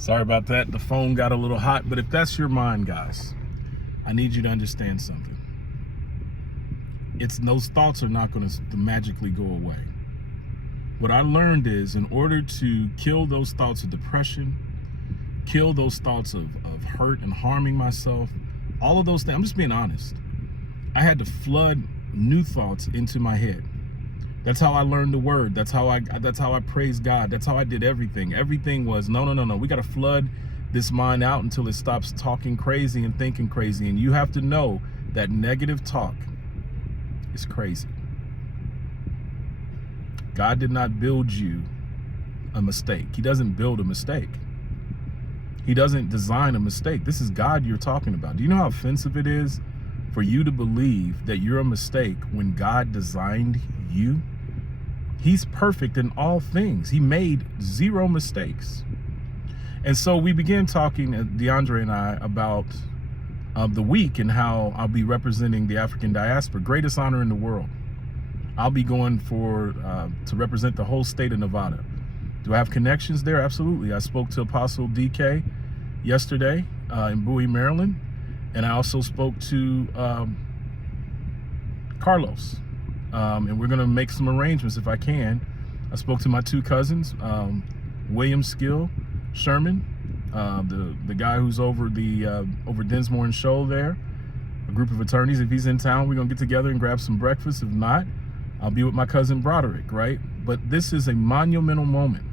Sorry about that. The phone got a little hot, but if that's your mind, guys, I need you to understand something. Those thoughts are not going to magically go away. What I learned is, in order to kill those thoughts of depression, kill those thoughts of hurt and harming myself, all of those things, I'm just being honest. I had to flood new thoughts into my head. That's how I learned the word. That's how I praised God. That's how I did everything. Everything was, no. We got to flood this mind out until it stops talking crazy and thinking crazy. And you have to know that negative talk is crazy. God did not build you a mistake. He doesn't build a mistake. He doesn't design a mistake. This is God you're talking about. Do you know how offensive it is for you to believe that you're a mistake when God designed you? He's perfect in all things. He made zero mistakes. And so we began talking, DeAndre and I, about the week and how I'll be representing the African diaspora. Greatest honor in the world. I'll be going to represent the whole state of Nevada. Do I have connections there? Absolutely. I spoke to Apostle DK yesterday in Bowie, Maryland. And I also spoke to Carlos. And we're going to make some arrangements if I can. I spoke to my two cousins, William Skill Sherman, the guy who's over Dinsmore and Shoal there, a group of attorneys. If he's in town, we're going to get together and grab some breakfast. If not, I'll be with my cousin Broderick, right? But this is a monumental moment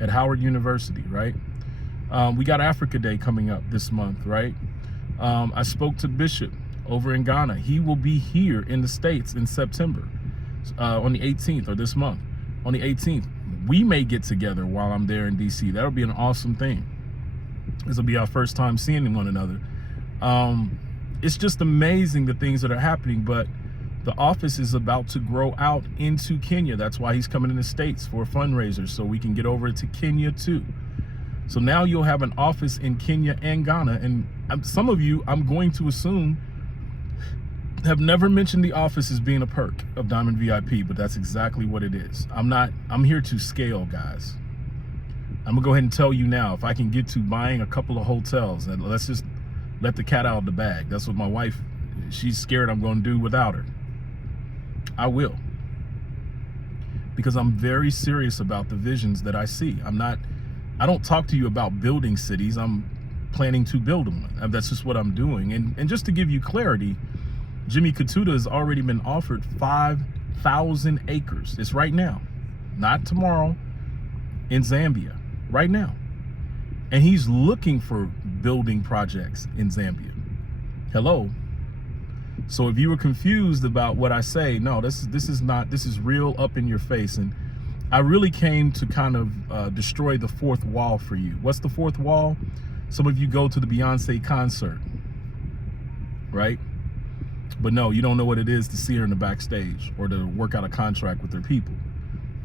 at Howard University, right? We got Africa Day coming up this month, right? I spoke to Bishop over in Ghana. He will be here in the States in September, on the 18th, or this month. On the 18th, we may get together while I'm there in DC. That'll be an awesome thing. This will be our first time seeing one another. It's just amazing the things that are happening, but the office is about to grow out into Kenya. That's why he's coming in the States for a fundraiser, so we can get over to Kenya too. So now you'll have an office in Kenya and Ghana. And some of you, I'm going to assume, have never mentioned the office as being a perk of Diamond VIP, but that's exactly what it is. I'm here to scale, guys. I'm gonna go ahead and tell you now, if I can get to buying a couple of hotels, and let's just let the cat out of the bag. That's what my wife, she's scared I'm gonna do without her. I will. Because I'm very serious about the visions that I see. I don't talk to you about building cities. I'm planning to build one. That's just what I'm doing. And just to give you clarity, Jimmy Katuta has already been offered 5,000 acres. It's right now, not tomorrow, in Zambia, right now. And he's looking for building projects in Zambia. Hello. So if you were confused about what I say, no, this is real, up in your face. And I really came to kind of destroy the fourth wall for you. What's the fourth wall? Some of you go to the Beyonce concert, right? But no, you don't know what it is to see her in the backstage or to work out a contract with their people.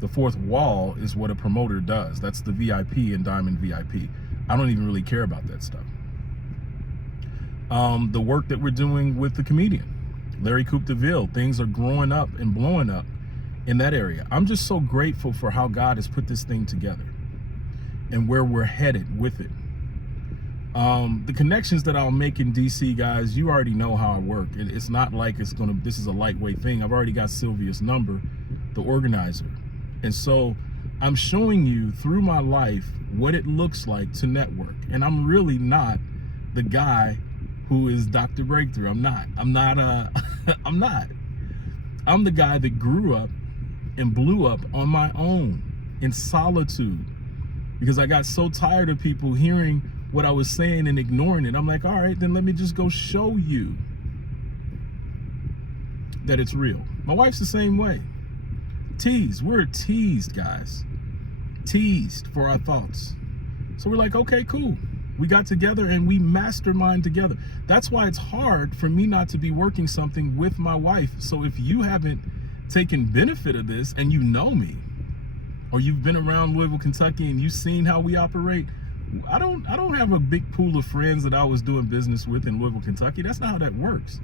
The fourth wall is what a promoter does. That's the VIP and Diamond VIP. I don't even really care about that stuff. The work that we're doing with the comedian, Larry Coupe DeVille, things are growing up and blowing up in that area. I'm just so grateful for how God has put this thing together and where we're headed with it. The connections that I'll make in DC, guys, you already know how I work. It's not like this is a lightweight thing. I've already got Sylvia's number, the organizer. And so I'm showing you through my life what it looks like to network. And I'm really not the guy who is Dr. Breakthrough. I'm not. I'm the guy that grew up and blew up on my own in solitude because I got so tired of people hearing what I was saying and ignoring it. I'm like, all right, then let me just go show you that it's real. My wife's the same way. Teased. We're teased, guys. Teased for our thoughts. So we're like, okay, cool. We got together and we mastermind together. That's why it's hard for me not to be working something with my wife. So if you haven't taken benefit of this and you know me, or you've been around Louisville, Kentucky, and you've seen how we operate, I don't have a big pool of friends that I was doing business with in Louisville, Kentucky. That's not how that works.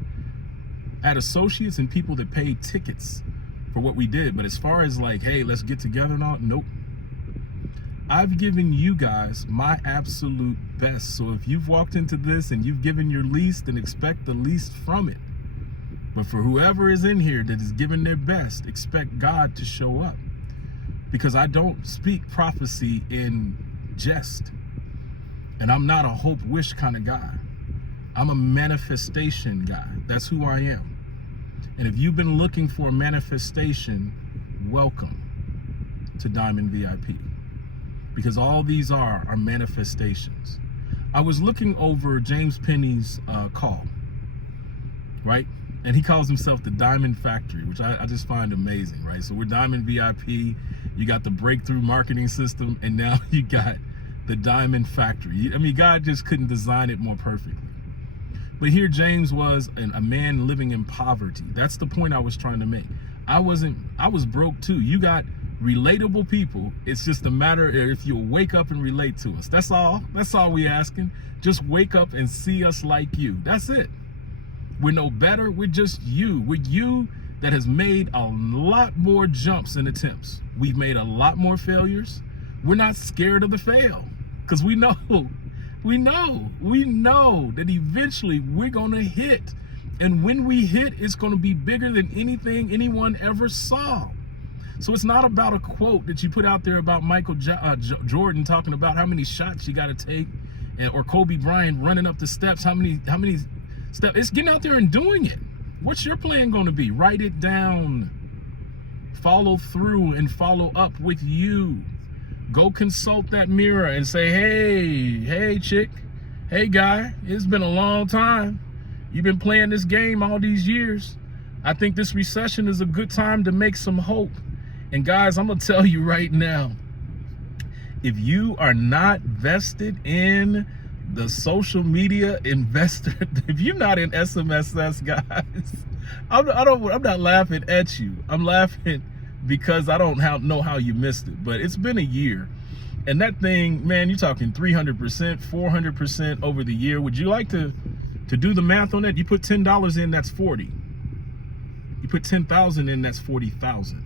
I had associates and people that paid tickets for what we did. But as far as like, hey, let's get together and all, nope. I've given you guys my absolute best. So if you've walked into this and you've given your least, then expect the least from it. But for whoever is in here that is giving their best, expect God to show up. Because I don't speak prophecy in jest. And I'm not a hope wish kind of guy. I'm a manifestation guy. That's who I am. And if you've been looking for a manifestation, welcome to Diamond VIP. Because all these are manifestations. I was looking over James Penny's call, right? And he calls himself the Diamond Factory, which I just find amazing, right? So we're Diamond VIP, you got the breakthrough marketing system, and now you got the Diamond Factory. I mean, God just couldn't design it more perfectly. But here James was a man living in poverty. That's the point I was trying to make. I was broke too. You got relatable people. It's just a matter of if you'll wake up and relate to us. That's all we asking. Just wake up and see us like you. That's it. We're no better. We're just you. We're you that has made a lot more jumps and attempts. We've made a lot more failures. We're not scared of the fail because we know that eventually we're going to hit. And when we hit, it's going to be bigger than anything anyone ever saw. So it's not about a quote that you put out there about Michael Jordan talking about how many shots you got to take, or Kobe Bryant running up the steps, how many steps. It's getting out there and doing it. What's your plan going to be? Write it down. Follow through and follow up with you. Go consult that mirror and say, hey chick, hey guy, it's been a long time. You've been playing this game all these years. I think this recession is a good time to make some hope. And guys, I'm gonna tell you right now, if you are not vested in the social media investor, if you're not in SMSS, guys, I'm not laughing at you. I'm laughing because I don't know how you missed it, but it's been a year. And that thing, man, you're talking 300%, 400% over the year. Would you like to do the math on that? You put $10 in, that's 40. You put 10,000 in, that's 40,000.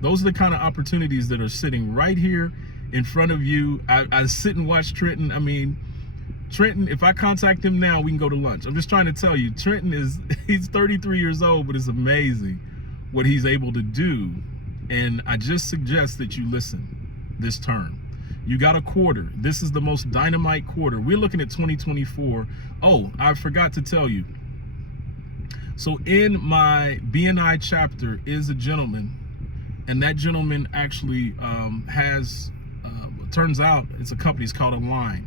Those are the kind of opportunities that are sitting right here in front of you. I sit and watch Trenton. I mean, Trenton, if I contact him now, we can go to lunch. I'm just trying to tell you, Trenton he's 33 years old, but it's amazing what he's able to do. And I just suggest that you listen this term. You got a quarter. This is the most dynamite quarter. We're looking at 2024. Oh, I forgot to tell you. So in my BNI chapter is a gentleman, and that gentleman actually turns out it's a company, it's called Align,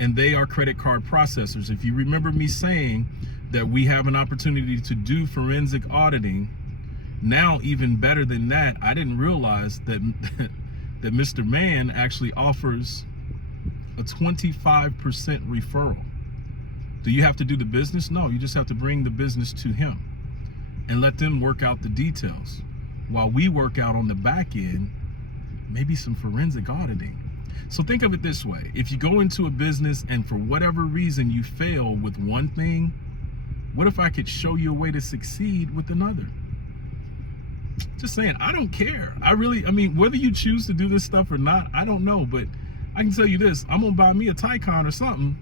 and they are credit card processors. If you remember me saying that we have an opportunity to do forensic auditing, now even better than that, I didn't realize that that Mr. Mann actually offers a 25% referral. Do you have to do the business? No, you just have to bring the business to him and let them work out the details while we work out on the back end, maybe some forensic auditing. So think of it this way. If you go into a business and for whatever reason you fail with one thing, what if I could show you a way to succeed with another? Just saying, I don't care. I mean, whether you choose to do this stuff or not, I don't know, but I can tell you this, I'm gonna buy me a Taycan or something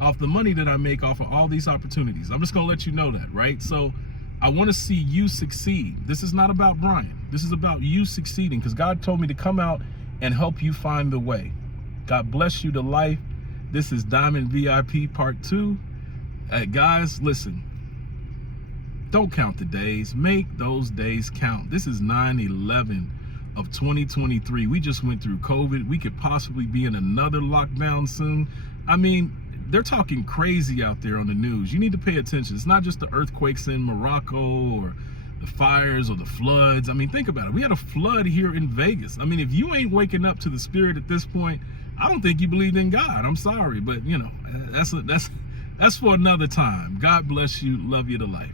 off the money that I make off of all these opportunities. I'm just gonna let you know that, right? So I wanna see you succeed. This is not about Brian. This is about you succeeding, because God told me to come out and help you find the way. God bless you to life. This is Diamond VIP Part 2. Guys, listen. Don't count the days. Make those days count. This is 9/11 of 2023. We just went through COVID. We could possibly be in another lockdown soon. I mean, they're talking crazy out there on the news. You need to pay attention. It's not just the earthquakes in Morocco or the fires or the floods. I mean, think about it. We had a flood here in Vegas. I mean, if you ain't waking up to the spirit at this point, I don't think you believe in God. I'm sorry, but you know, that's for another time. God bless you. Love you to life.